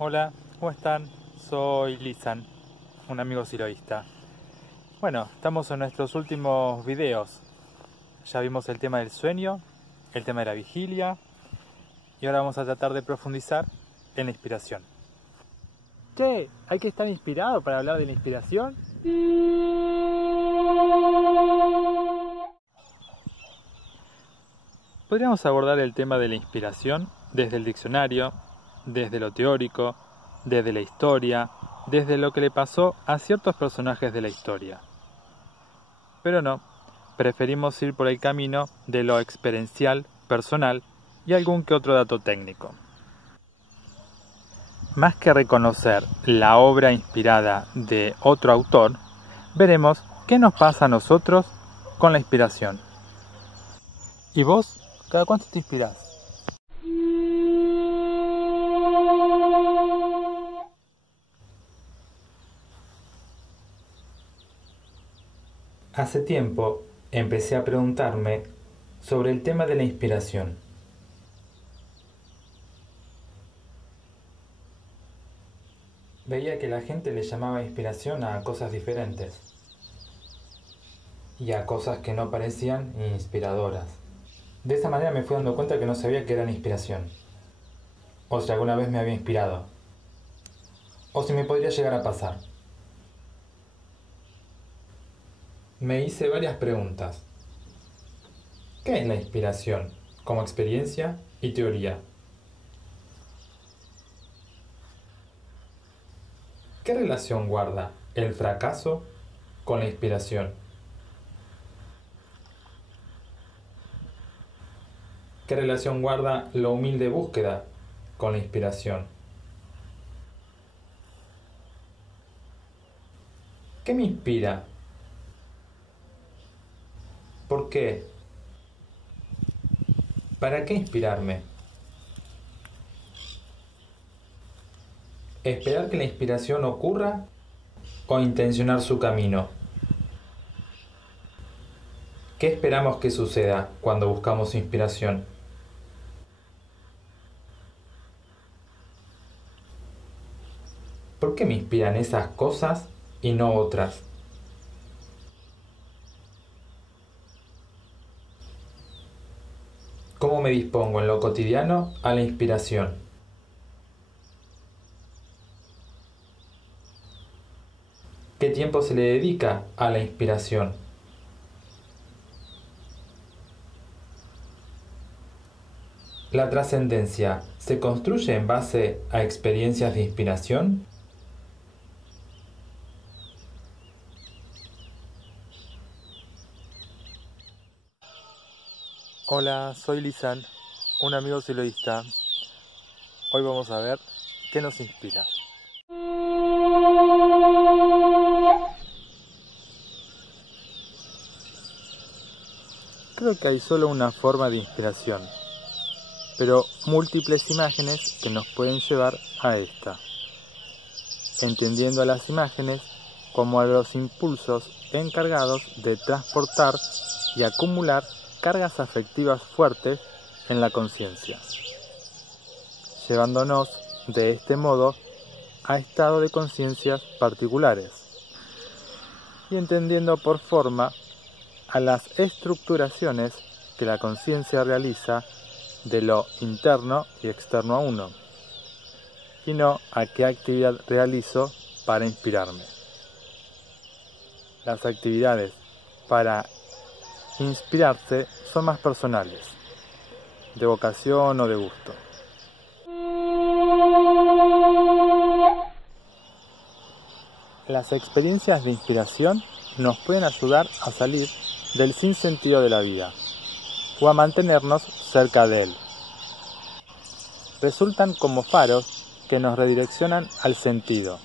Hola, ¿cómo están? Soy Lisan, un amigo siloísta. Bueno, estamos en nuestros últimos videos. Ya vimos el tema del sueño, el tema de la vigilia y ahora vamos a tratar de profundizar en la inspiración. Che, ¿hay que estar inspirado para hablar de la inspiración? Podríamos abordar el tema de la inspiración desde el diccionario, desde lo teórico, desde la historia, desde lo que le pasó a ciertos personajes de la historia. Pero no, preferimos ir por el camino de lo experiencial, personal y algún que otro dato técnico. Más que reconocer la obra inspirada de otro autor, veremos qué nos pasa a nosotros con la inspiración. ¿Y vos? ¿Cada cuánto te inspirás? Hace tiempo empecé a preguntarme sobre el tema de la inspiración. Veía que la gente le llamaba inspiración a cosas diferentes y a cosas que no parecían inspiradoras. De esa manera me fui dando cuenta que no sabía qué era la inspiración, o si alguna vez me había inspirado, o si me podría llegar a pasar. Me hice varias preguntas. ¿Qué es la inspiración como experiencia y teoría? ¿Qué relación guarda el fracaso con la inspiración? ¿Qué relación guarda la humilde búsqueda con la inspiración? ¿Qué me inspira? ¿Por qué? ¿Para qué inspirarme? ¿Esperar que la inspiración ocurra o intencionar su camino? ¿Qué esperamos que suceda cuando buscamos inspiración? ¿Por qué me inspiran esas cosas y no otras? ¿Cómo me dispongo en lo cotidiano a la inspiración? ¿Qué tiempo se le dedica a la inspiración? ¿La trascendencia se construye en base a experiencias de inspiración? Hola, soy Lisan, un amigo siloísta. Hoy vamos a ver qué nos inspira. Creo que hay solo una forma de inspiración, pero múltiples imágenes que nos pueden llevar a esta, entendiendo a las imágenes como a los impulsos encargados de transportar y acumular cargas afectivas fuertes en la conciencia, llevándonos de este modo a estados de conciencias particulares y entendiendo por forma a las estructuraciones que la conciencia realiza de lo interno y externo a uno, y no a qué actividad realizo para inspirarme. Las actividades para inspirarse son más personales, de vocación o de gusto. Las experiencias de inspiración nos pueden ayudar a salir del sinsentido de la vida o a mantenernos cerca de él. Resultan como faros que nos redireccionan al sentido.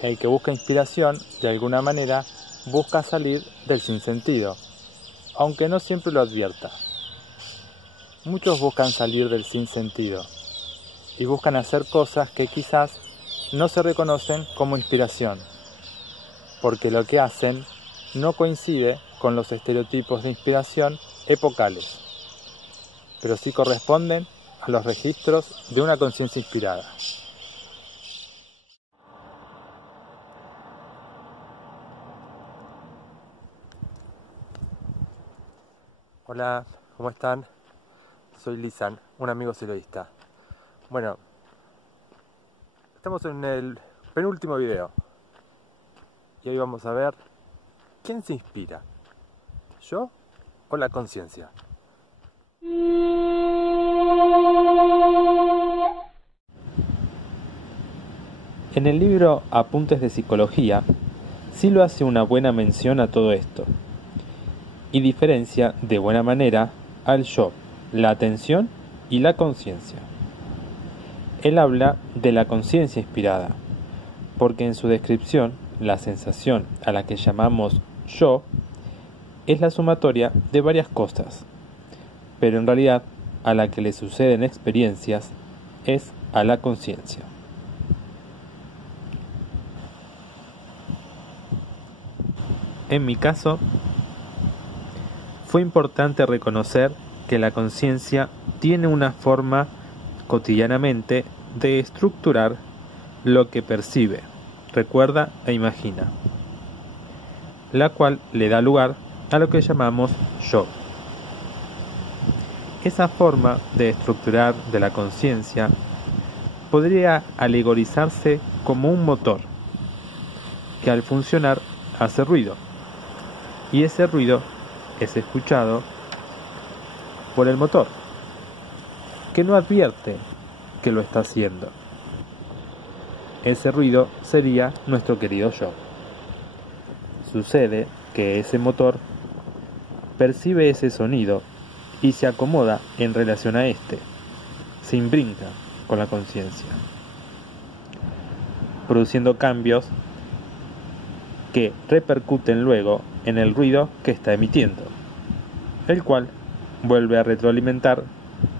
El que busca inspiración, de alguna manera, busca salir del sinsentido, aunque no siempre lo advierta. Muchos buscan salir del sinsentido y buscan hacer cosas que quizás no se reconocen como inspiración, porque lo que hacen no coincide con los estereotipos de inspiración epocales, pero sí corresponden a los registros de una conciencia inspirada. Hola, ¿cómo están? Soy Lisan, un amigo siloísta. Bueno, estamos en el penúltimo video y hoy vamos a ver quién se inspira, ¿yo o la conciencia? En el libro Apuntes de Psicología, Silo hace una buena mención a todo esto y diferencia de buena manera al yo, la atención y la conciencia. Él habla de la conciencia inspirada, porque en su descripción, la sensación a la que llamamos yo es la sumatoria de varias cosas, pero en realidad a la que le suceden experiencias es a la conciencia. En mi caso, fue importante reconocer que la conciencia tiene una forma cotidianamente de estructurar lo que percibe, recuerda e imagina, la cual le da lugar a lo que llamamos yo. Esa forma de estructurar de la conciencia podría alegorizarse como un motor que al funcionar hace ruido, y ese ruido es escuchado por el motor, que no advierte que lo está haciendo. Ese ruido sería nuestro querido yo. Sucede que ese motor percibe ese sonido y se acomoda en relación a este, se imbrinca con la conciencia, produciendo cambios que repercuten luego en el ruido que está emitiendo, el cual vuelve a retroalimentar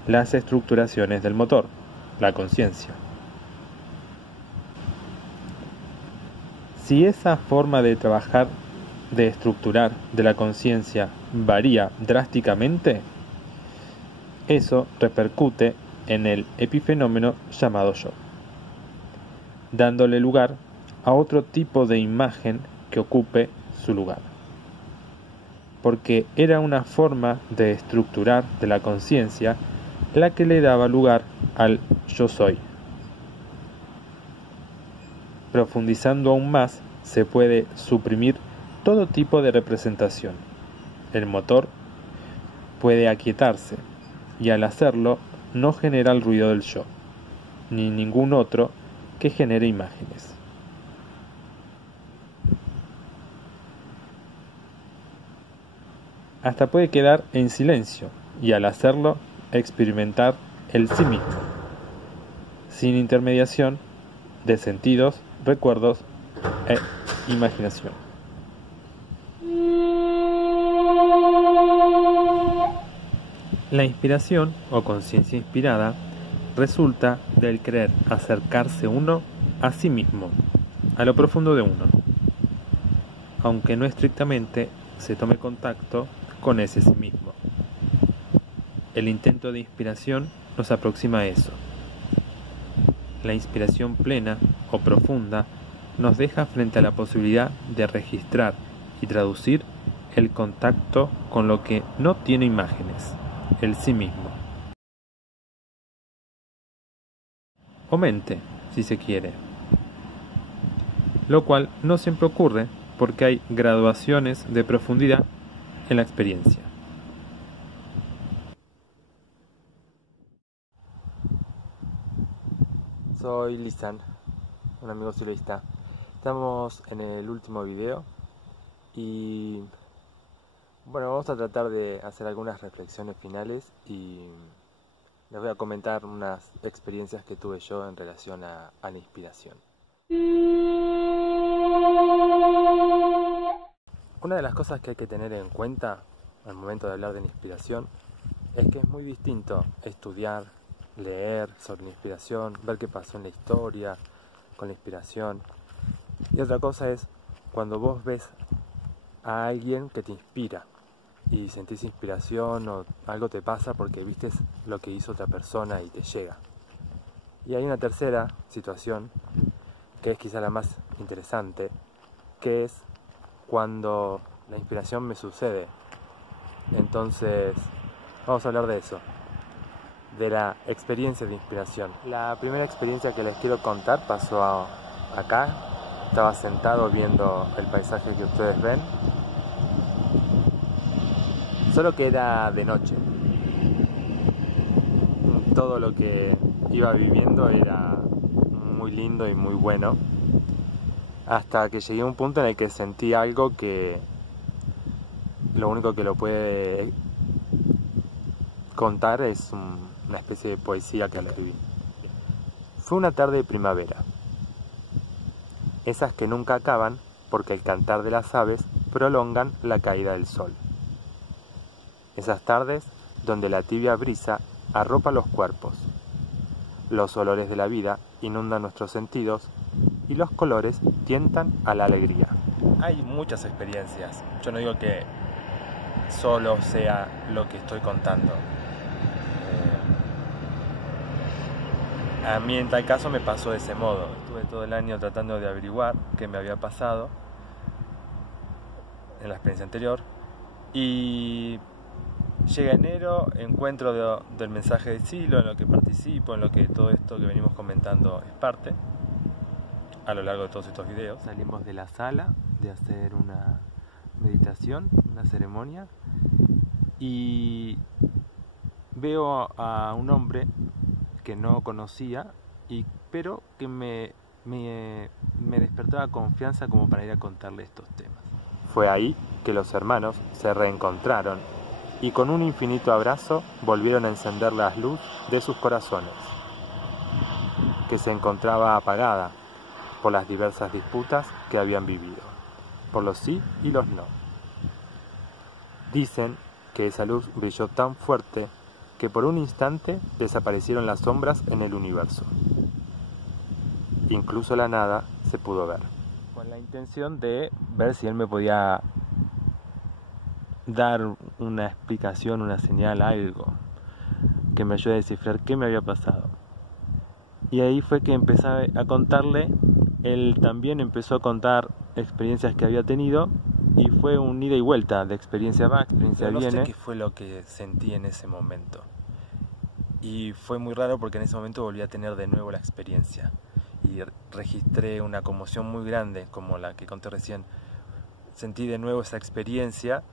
las estructuraciones del motor, la conciencia. Si esa forma de trabajar, de estructurar de la conciencia varía drásticamente, eso repercute en el epifenómeno llamado yo, dándole lugar a otro tipo de imagen que ocupe su lugar, porque era una forma de estructurar de la conciencia la que le daba lugar al yo soy. Profundizando aún más, se puede suprimir todo tipo de representación. El motor puede aquietarse y al hacerlo no genera el ruido del yo, ni ningún otro que genere imágenes. Hasta puede quedar en silencio y al hacerlo experimentar el sí mismo, sin intermediación de sentidos, recuerdos e imaginación. La inspiración o conciencia inspirada resulta del querer acercarse uno a sí mismo, a lo profundo de uno, aunque no estrictamente se tome contacto con ese sí mismo. El intento de inspiración nos aproxima a eso. La inspiración plena o profunda nos deja frente a la posibilidad de registrar y traducir el contacto con lo que no tiene imágenes, el sí mismo. O mente, si se quiere. Lo cual no siempre ocurre porque hay graduaciones de profundidad en la experiencia. Soy Lisan, un amigo siloísta. Estamos en el último video y bueno, vamos a tratar de hacer algunas reflexiones finales y les voy a comentar unas experiencias que tuve yo en relación a la inspiración. Una de las cosas que hay que tener en cuenta al momento de hablar de la inspiración es que es muy distinto estudiar, leer sobre la inspiración, ver qué pasó en la historia con la inspiración. Y otra cosa es cuando vos ves a alguien que te inspira y sentís inspiración o algo te pasa porque viste lo que hizo otra persona y te llega. Y hay una tercera situación que es quizá la más interesante, que es cuando la inspiración me sucede. Entonces, vamos a hablar de eso, de la experiencia de inspiración. La primera experiencia que les quiero contar pasó acá. Estaba sentado viendo el paisaje que ustedes ven, solo que era de noche. Todo lo que iba viviendo era muy lindo y muy bueno, hasta que llegué a un punto en el que sentí algo que lo único que lo puede contar es una especie de poesía que escribí. Fue una tarde de primavera, esas que nunca acaban porque el cantar de las aves prolongan la caída del sol. Esas tardes donde la tibia brisa arropa los cuerpos, los olores de la vida inundan nuestros sentidos y los colores tientan a la alegría. Hay muchas experiencias, yo no digo que solo sea lo que estoy contando. A mí en tal caso me pasó de ese modo. Estuve todo el año tratando de averiguar qué me había pasado en la experiencia anterior y llega enero, encuentro del mensaje de Silo, en lo que participo, en lo que todo esto que venimos comentando es parte a lo largo de todos estos videos. Salimos de la sala de hacer una meditación, una ceremonia, y veo a un hombre que no conocía, pero que me despertaba confianza como para ir a contarle estos temas. Fue ahí que los hermanos se reencontraron y con un infinito abrazo volvieron a encender la luz de sus corazones, que se encontraba apagada por las diversas disputas que habían vivido, por los sí y los no. Dicen que esa luz brilló tan fuerte que por un instante desaparecieron las sombras en el universo. Incluso la nada se pudo ver. Con la intención de ver si él me podía dar una explicación, una señal, algo que me ayude a descifrar qué me había pasado. Y ahí fue que empecé a contarle. Él también empezó a contar experiencias que había tenido y fue un ida y vuelta de experiencia va, experiencia viene. No sé qué fue lo que sentí en ese momento. Y fue muy raro porque en ese momento volví a tener de nuevo la experiencia y registré una conmoción muy grande como la que conté recién. Sentí de nuevo esa experiencia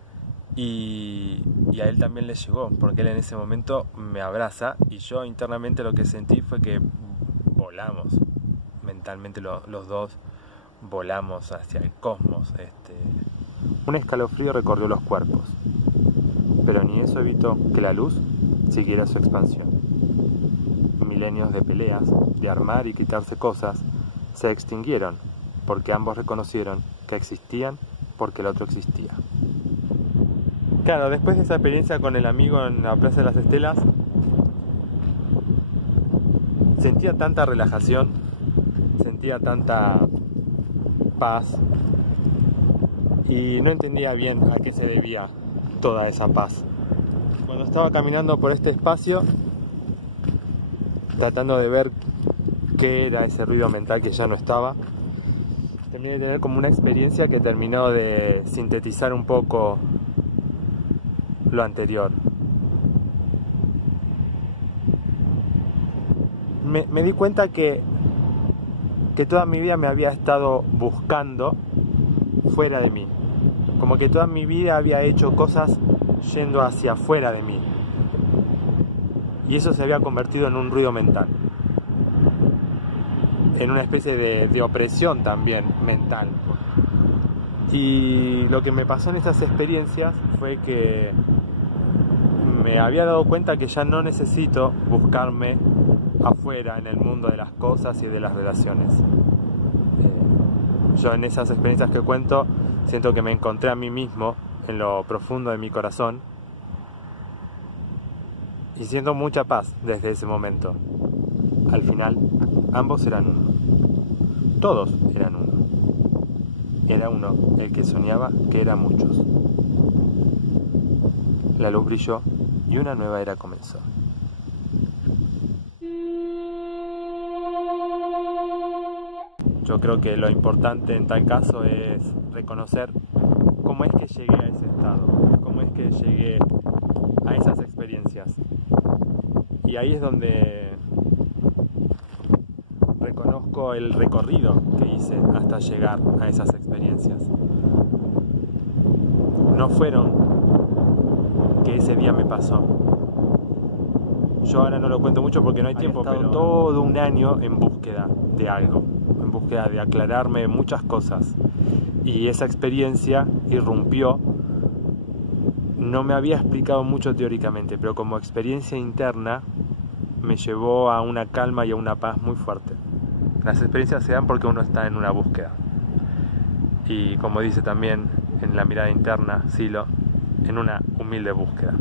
y a él también le llegó, porque él en ese momento me abraza y yo internamente lo que sentí fue que volamos, mentalmente los dos volamos hacia el cosmos. Un escalofrío recorrió los cuerpos, pero ni eso evitó que la luz siguiera su expansión. Milenios de peleas, de armar y quitarse cosas, se extinguieron porque ambos reconocieron que existían porque el otro existía. Claro, después de esa experiencia con el amigo en la Plaza de las Estelas, sentía tanta relajación, sentía tanta paz y no entendía bien a qué se debía toda esa paz. Cuando estaba caminando por este espacio, tratando de ver qué era ese ruido mental que ya no estaba, terminé de tener como una experiencia que terminó de sintetizar un poco lo anterior. Me di cuenta que toda mi vida me había estado buscando fuera de mí, como que toda mi vida había hecho cosas yendo hacia afuera de mí, y eso se había convertido en un ruido mental, en una especie de opresión también mental. Y lo que me pasó en estas experiencias fue que me había dado cuenta que ya no necesito buscarme afuera en el mundo de las cosas y de las relaciones. Yo en esas experiencias que cuento siento que me encontré a mí mismo en lo profundo de mi corazón y siento mucha paz desde ese momento. Al final, ambos eran uno. Todos eran uno. Era uno el que soñaba que eran muchos. la luz brilló y una nueva era comenzó. Yo creo que lo importante en tal caso es reconocer cómo es que llegué a ese estado, cómo es que llegué a esas experiencias. Y ahí es donde reconozco el recorrido que hice hasta llegar a esas experiencias. No fueron que ese día me pasó. Yo ahora no lo cuento mucho porque no hay tiempo, pero todo un año en búsqueda de algo, en búsqueda de aclararme muchas cosas. Y esa experiencia irrumpió. No me había explicado mucho teóricamente, pero como experiencia interna me llevó a una calma y a una paz muy fuerte. Las experiencias se dan porque uno está en una búsqueda. Y como dice también en la mirada interna Silo, en una humilde búsqueda.